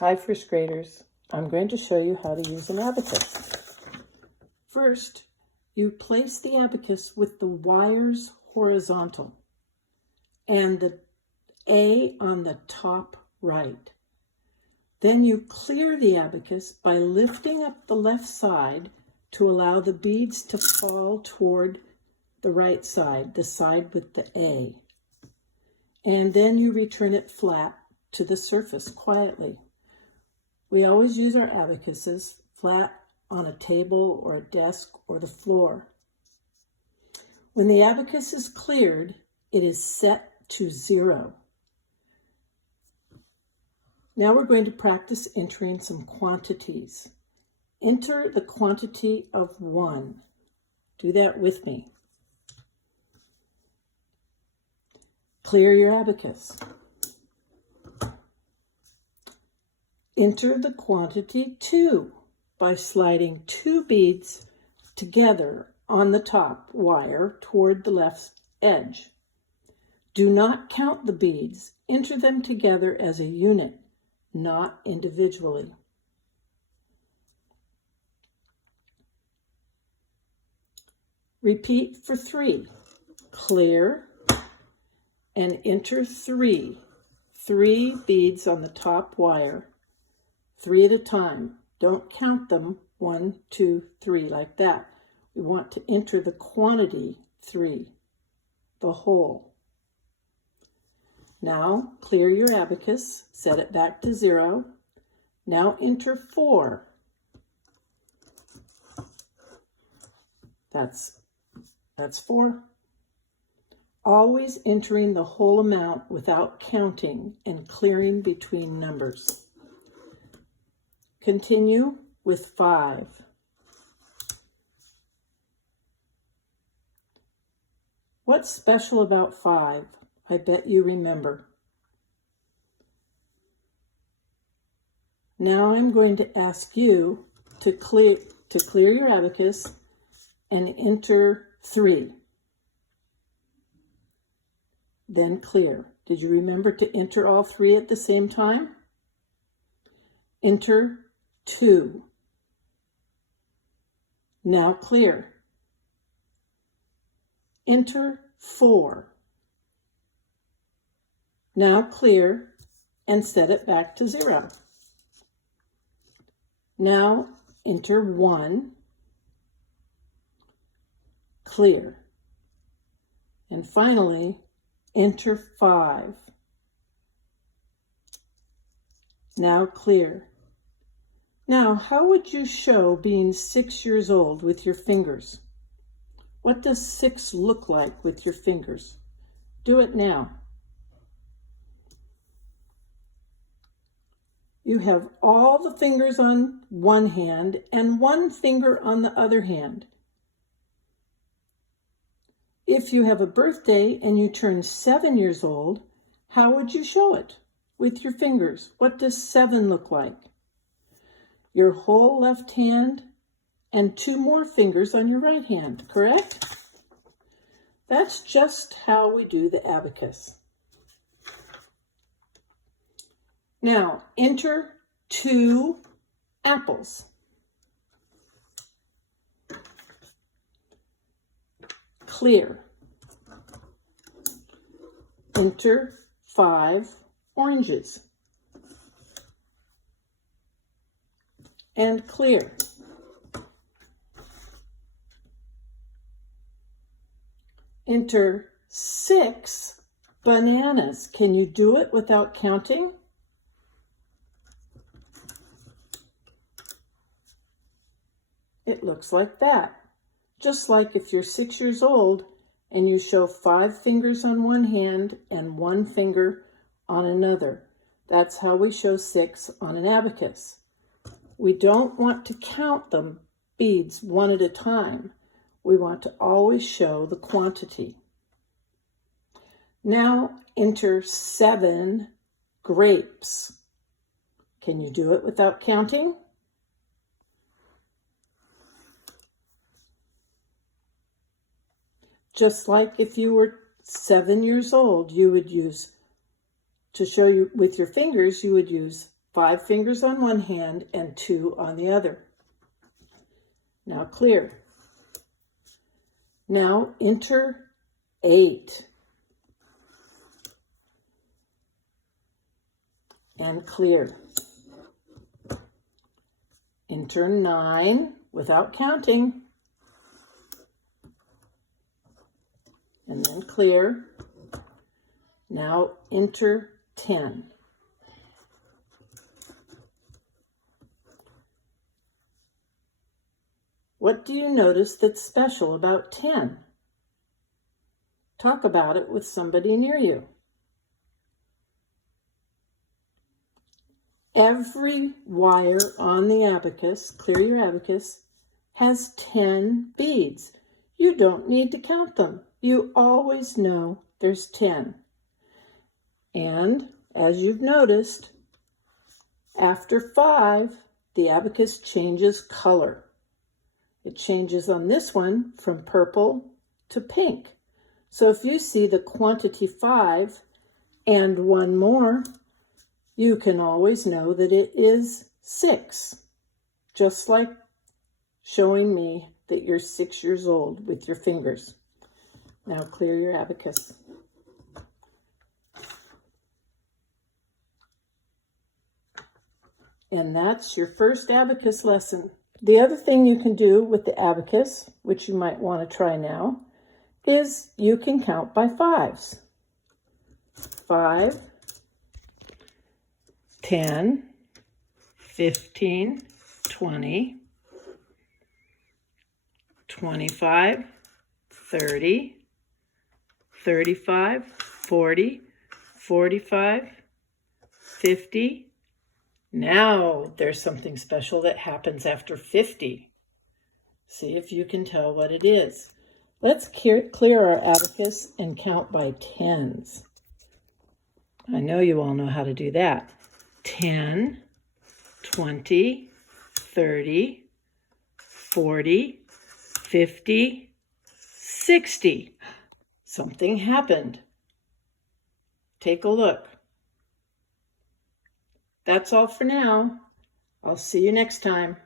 Hi, first graders. I'm going to show you how to use an abacus. First, you place the abacus with the wires horizontal and the A on the top right. Then you clear the abacus by lifting up the left side to allow the beads to fall toward the right side, the side with the A. And then you return it flat to the surface quietly. We always use our abacuses flat on a table or a desk or the floor. When the abacus is cleared, it is set to 0. Now we're going to practice entering some quantities. Enter the quantity of 1. Do that with me. Clear your abacus. Enter the quantity 2 by sliding 2 beads together on the top wire toward the left edge. Do not count the beads. Enter them together as a unit, not individually. Repeat for 3. Clear and enter 3. 3 beads on the top wire. 3 at a time. Don't count them 1, 2, 3 like that. We want to enter the quantity 3, the whole. Now clear your abacus, set it back to 0. Now enter 4. That's 4. Always entering the whole amount without counting and clearing between numbers. Continue with 5. What's special about 5? I bet you remember. Now I'm going to ask you to clear your abacus and enter 3. Then clear. Did you remember to enter all 3 at the same time? Enter 2. Now clear. Enter 4. Now clear and set it back to 0. Now enter 1. Clear. And finally, enter 5. Now clear. Now, how would you show being 6 years old with your fingers? What does 6 look like with your fingers? Do it now. You have all the fingers on one hand and 1 finger on the other hand. If you have a birthday and you turn 7 years old, how would you show it with your fingers? What does 7 look like? Your whole left hand and 2 more fingers on your right hand, correct? That's just how we do the abacus. Now, enter 2 apples. Clear. Enter 5 oranges. And clear. Enter 6 bananas. Can you do it without counting? It looks like that. Just like if you're 6 years old and you show 5 fingers on one hand and 1 finger on another. That's how we show 6 on an abacus. We don't want to count the beads 1 at a time. We want to always show the quantity. Now enter 7 grapes. Can you do it without counting? Just like if you were 7 years old, you would use, to show you with your fingers, you would use 5 fingers on one hand and 2 on the other. Now clear. Now enter 8. And clear. Enter 9 without counting. And then clear. Now enter 10. What do you notice that's special about 10? Talk about it with somebody near you. Every wire on the abacus, clear your abacus, has 10 beads. You don't need to count them. You always know there's 10. And as you've noticed, after 5, the abacus changes color. It changes on this one from purple to pink. So if you see the quantity 5 and one more, you can always know that it is 6, just like showing me that you're 6 years old with your fingers. Now clear your abacus. And that's your first abacus lesson. The other thing you can do with the abacus, which you might want to try now, is you can count by 5s. 5, 10, 15, 20, 25, 30, 35, 40, 45, 50. Now there's something special that happens after 50. See if you can tell what it is. Let's clear our abacus and count by 10s. I know you all know how to do that. 10, 20, 30, 40, 50, 60. Something happened. Take a look. That's all for now. I'll see you next time.